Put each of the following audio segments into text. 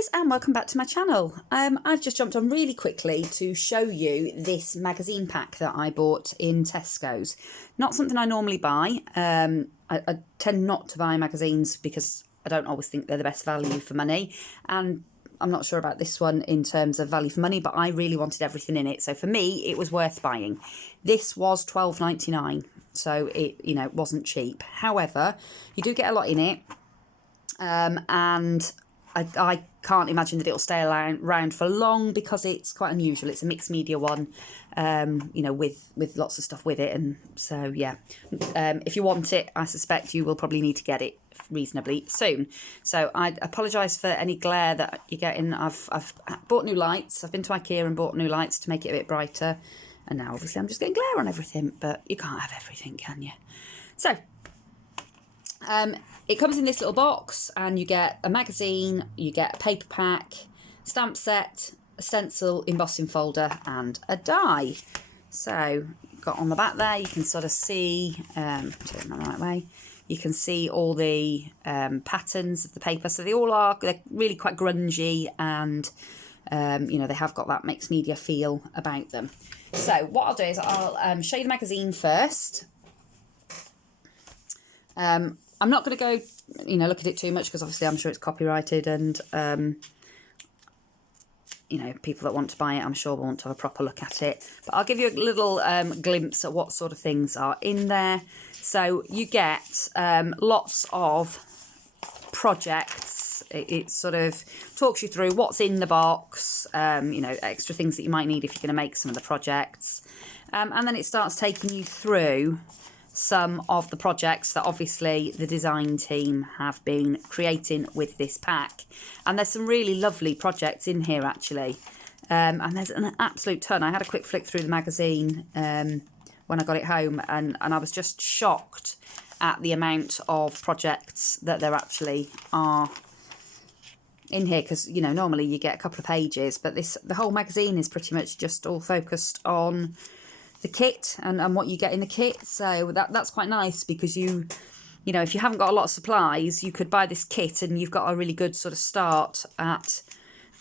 guys, and welcome back to my channel. I've just jumped on really quickly to show you this magazine pack that I bought in Tesco's. Not something I normally buy. I tend not to buy magazines because I don't always think they're the best value for money, and I'm not sure about this one in terms of value for money, but I really wanted everything in it, so for me it was worth buying. This was £12.99, so it wasn't cheap. However, you do get a lot in it, and I can't imagine that it'll stay around for long because it's quite unusual. It's a mixed media one, with lots of stuff with it, and so yeah. If you want it, I suspect you will probably need to get it reasonably soon. So I apologise for any glare that you're getting. I've bought new lights. I've been to IKEA and bought new lights to make it a bit brighter, and now obviously I'm just getting glare on everything. But you can't have everything, can you? So it comes in this little box, and you get a magazine, you get a paper pack, stamp set, a stencil, embossing folder, and a die. So got on the back there, you can sort of see, turn it the right way, you can see all the patterns of the paper. So they're really quite grungy, and they have got that mixed media feel about them. So what I'll do is I'll show you the magazine first. I'm not going to go, look at it too much because obviously I'm sure it's copyrighted, and, people that want to buy it, I'm sure will want to have a proper look at it. But I'll give you a little glimpse at what sort of things are in there. So you get lots of projects. It sort of talks you through what's in the box, extra things that you might need if you're going to make some of the projects. And then it starts taking you through some of the projects that obviously the design team have been creating with this pack, and there's some really lovely projects in here actually, and there's an absolute ton. I had a quick flick through the magazine when I got it home, and I was just shocked at the amount of projects that there actually are in here, because normally you get a couple of pages, but the whole magazine is pretty much just all focused on the kit and what you get in the kit. So that's quite nice, because if you haven't got a lot of supplies, you could buy this kit and you've got a really good sort of start at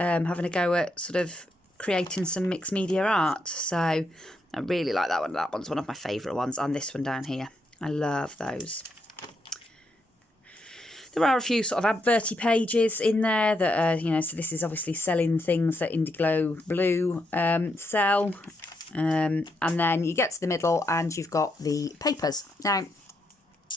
having a go at sort of creating some mixed media art. So I really like that one. That one's one of my favourite ones, and this one down here. I love those. There are a few sort of adverty pages in there that are, so this is obviously selling things that IndigoBlu sell. And then you get to the middle and you've got the papers. Now,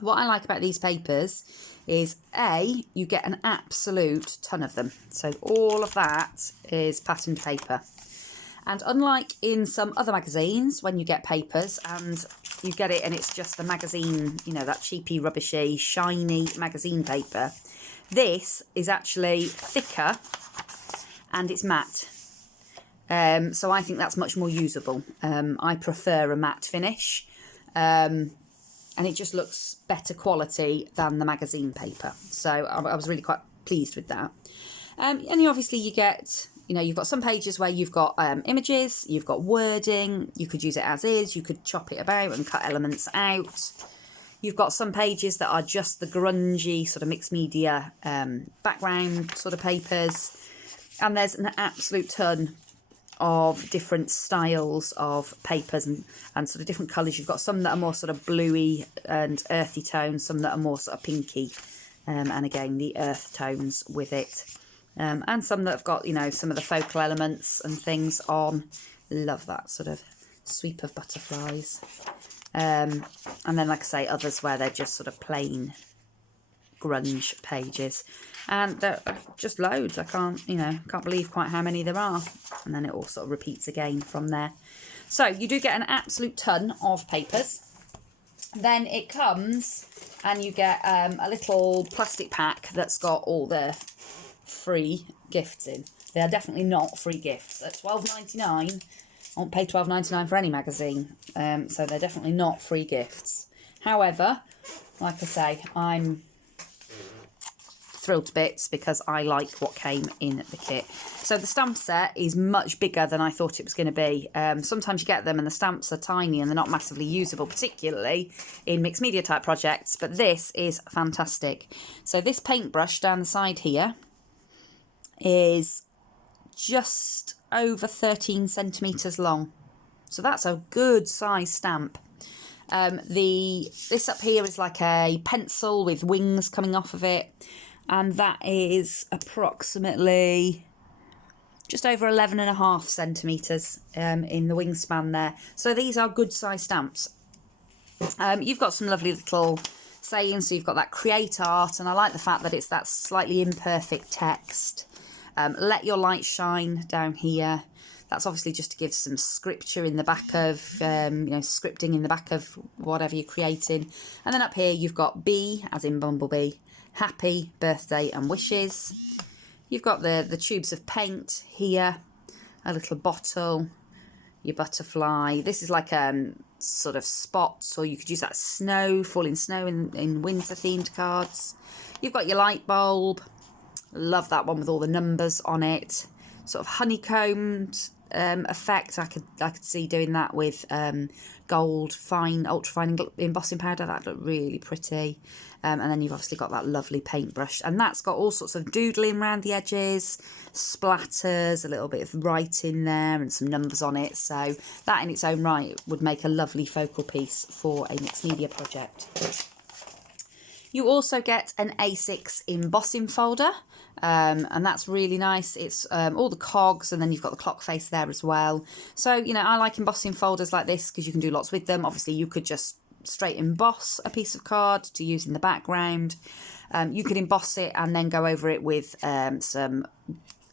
what I like about these papers is, you get an absolute ton of them. So all of that is patterned paper. And unlike in some other magazines, when you get papers and you get it and it's just the magazine, that cheapy, rubbishy, shiny magazine paper, this is actually thicker and it's matte. So I think that's much more usable. I prefer a matte finish, and it just looks better quality than the magazine paper. So I was really quite pleased with that. And obviously you get, you've got some pages where you've got images, you've got wording, you could use it as is, you could chop it about and cut elements out. You've got some pages that are just the grungy sort of mixed media background sort of papers. And there's an absolute ton of different styles of papers and sort of different colours. You've got some that are more sort of bluey and earthy tones, some that are more sort of pinky, and again the earth tones with it, and some that have got some of the focal elements and things on. Love that sort of sweep of butterflies, and then like I say, others where they're just sort of plain grunge pages. And there are just loads. I can't believe quite how many there are. And then it all sort of repeats again from there. So you do get an absolute ton of papers. Then it comes and you get a little plastic pack that's got all the free gifts in. They are definitely not free gifts. At £12.99, I won't pay £12.99 for any magazine. So they're definitely not free gifts. However, like I say, I'm thrilled to bits because I like what came in the kit. So the stamp set is much bigger than I thought it was going to be. Sometimes you get them and the stamps are tiny and they're not massively usable, particularly in mixed media type projects, but this is fantastic. So this paintbrush down the side here is just over 13 centimetres long. So that's a good size stamp. This up here is like a pencil with wings coming off of it, and that is approximately just over 11.5 centimetres in the wingspan there. So these are good size stamps. You've got some lovely little sayings. So you've got that create art, and I like the fact that it's that slightly imperfect text. Let your light shine down here. That's obviously just to give some scripture in the back of, scripting in the back of whatever you're creating. And then up here you've got B, as in bumblebee, happy, birthday and wishes. You've got the tubes of paint here, a little bottle, your butterfly. This is like sort of spots, or you could use that snow, falling snow in winter themed cards. You've got your light bulb. Love that one with all the numbers on it. Sort of honeycombed effect. I could see doing that with gold fine, ultra fine embossing powder. That looked really pretty. And then you've obviously got that lovely paintbrush, and that's got all sorts of doodling around the edges, splatters, a little bit of writing there and some numbers on it. So that in its own right would make a lovely focal piece for a mixed media project. You also get an A6 embossing folder, and that's really nice. It's all the cogs, and then you've got the clock face there as well. So, I like embossing folders like this because you can do lots with them. Obviously, you could just straight emboss a piece of card to use in the background. You could emboss it and then go over it with some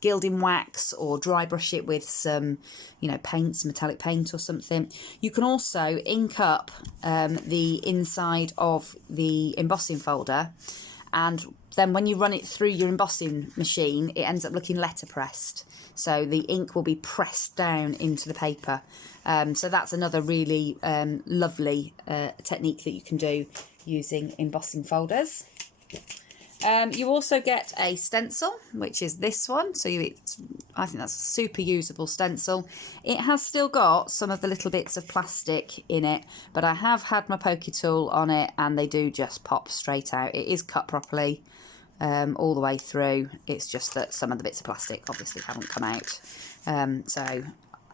gilding wax, or dry brush it with some, paints, metallic paint or something. You can also ink up the inside of the embossing folder, and then when you run it through your embossing machine, it ends up looking letterpressed. So the ink will be pressed down into the paper. So that's another really lovely technique that you can do using embossing folders. You also get a stencil, which is this one. So I think that's a super usable stencil. It has still got some of the little bits of plastic in it, but I have had my pokey tool on it and they do just pop straight out. It is cut properly all the way through. It's just that some of the bits of plastic obviously haven't come out. So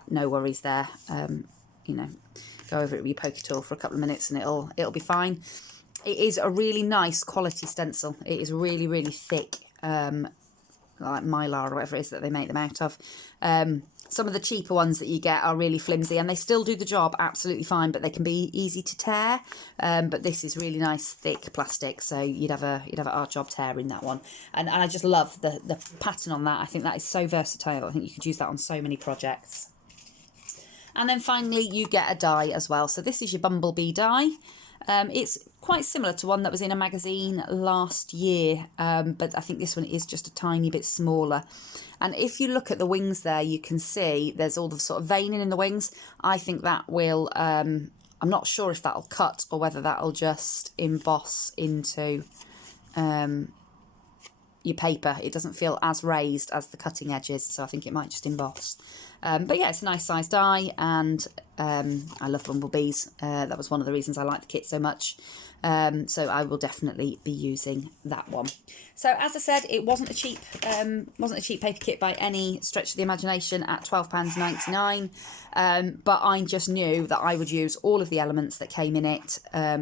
no worries there. Go over it with your pokey tool for a couple of minutes and it'll be fine. It is a really nice quality stencil. It is really, really thick, like Mylar or whatever it is that they make them out of. Some of the cheaper ones that you get are really flimsy, and they still do the job absolutely fine, but they can be easy to tear. But this is really nice, thick plastic, so you'd have a hard job tearing that one. And I just love the pattern on that. I think that is so versatile. I think you could use that on so many projects. And then finally, you get a die as well. So this is your bumblebee die. It's quite similar to one that was in a magazine last year, but I think this one is just a tiny bit smaller. And if you look at the wings there, you can see there's all the sort of veining in the wings. I think that will, I'm not sure if that'll cut or whether that'll just emboss into your paper. It doesn't feel as raised as the cutting edges, so I think it might just emboss. But yeah, it's a nice size die, and I love bumblebees. That was one of the reasons I like the kit so much. So I will definitely be using that one. So as I said, it wasn't a cheap paper kit by any stretch of the imagination at £12.99. But I just knew that I would use all of the elements that came in it.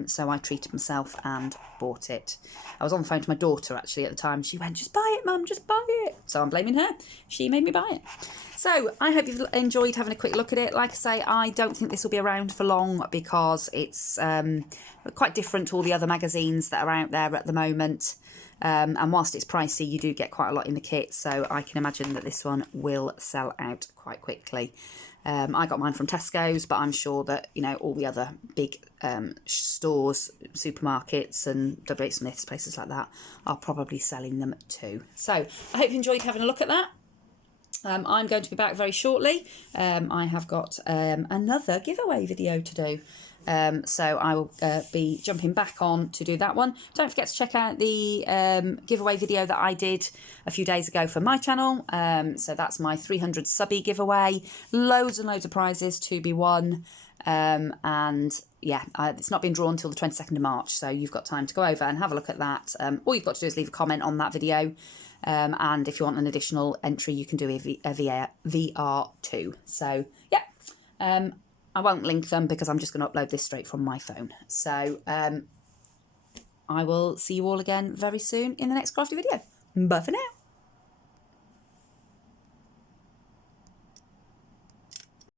So I treated myself and bought it. I was on the phone to my daughter actually at the time. She went, "Just buy it, Mum, just buy it." So I'm blaming her. She made me buy it. So I hope you've enjoyed having a quick look at it. Like I say, I don't think this will be around for long because it's quite different to all the other magazines that are out there at the moment. And whilst it's pricey, you do get quite a lot in the kit. So I can imagine that this one will sell out quite quickly. I got mine from Tesco's, but I'm sure that, all the other big stores, supermarkets and W.H. Smith's, places like that, are probably selling them too. So I hope you enjoyed having a look at that. I'm going to be back very shortly. I have got another giveaway video to do. So I will be jumping back on to do that one. Don't forget to check out the giveaway video that I did a few days ago for my channel. So that's my 300 subby giveaway. Loads and loads of prizes to be won. And yeah, it's not been drawn until the 22nd of March. So you've got time to go over and have a look at that. All you've got to do is leave a comment on that video. And if you want an additional entry, you can do a VR too. So yeah, I won't link them because I'm just going to upload this straight from my phone. So I will see you all again very soon in the next crafty video. Bye for now.